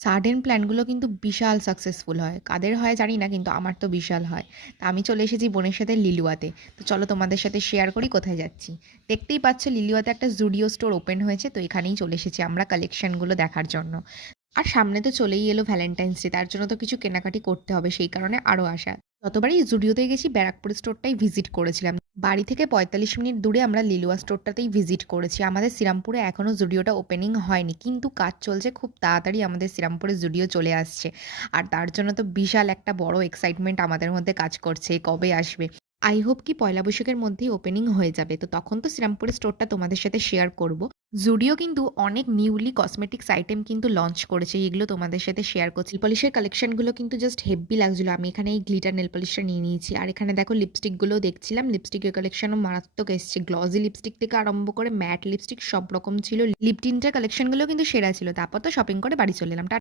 Sudden প্ল্যানগুলো কিন্তু বিশাল successful হয়। কাদের হয় জানি না, কিন্তু আমার তো বিশাল হয়। তা আমি চলে এসেছি বোনের সাথে লিলুয়াতে। তো চলো তোমাদের সাথে শেয়ার করি কোথায় যাচ্ছি। দেখতেই পাচ্ছ লিলুয়াতে একটা জুডিও স্টোর ওপেন হয়েছে, তো এখানেই চলে এসেছি আমরা কালেকশনগুলো দেখার জন্য। আর সামনে তো চলেই এলো ভ্যালেন্টাইন্স ডে, তার জন্য তো কিছু কেনাকাটি করতে হবে, সেই কারণে আরও আসা। যতবারই জুডিওতে গেছি ব্যারাকপুর স্টোরটাই ভিজিট করেছিলাম। বাড়ি থেকে ৪৫ মিনিট দূরে আমরা লিলুয়া স্টোরটাতেই ভিজিট করেছি। আমাদের শ্রীরামপুরে এখনও জুডিওটা ওপেনিং হয়নি, কিন্তু কাজ চলছে, খুব তাড়াতাড়ি আমাদের শ্রীরামপুরে জুডিও চলে আসছে। আর তার জন্য তো বিশাল একটা বড় এক্সাইটমেন্ট আমাদের মধ্যে কাজ করছে, কবে আসবে। আই হোপ কি পয়লা বৈশাখের মধ্যেই ওপেনিং হয়ে যাবে, তো তখন তো শ্রীরামপুরের স্টোরটা তোমাদের সাথে শেয়ার করব। জুডিও কিন্তু অনেক নিউলি কসমেটিক্স আইটেম কিন্তু লঞ্চ করেছে, এগুলো তোমাদের সাথে শেয়ার করছি। নেল পলিশের কালেকশনগুলো কিন্তু জাস্ট হেভি লাগছিল। আমি এখানে এই গ্লিটার নেল পলিশটা নিয়ে নিয়েছি। আর এখানে দেখো লিপস্টিকগুলো দেখছিলাম, লিপস্টিকের কালেকশনও মারাত্মক এসছে। গ্লসি লিপস্টিক থেকে আরম্ভ করে ম্যাট লিপস্টিক সব রকম ছিল। লিপ টিন্টের কালেকশনগুলো কিন্তু সেরা ছিল। তারপর তো শপিং করে বাড়ি চলে এলাম।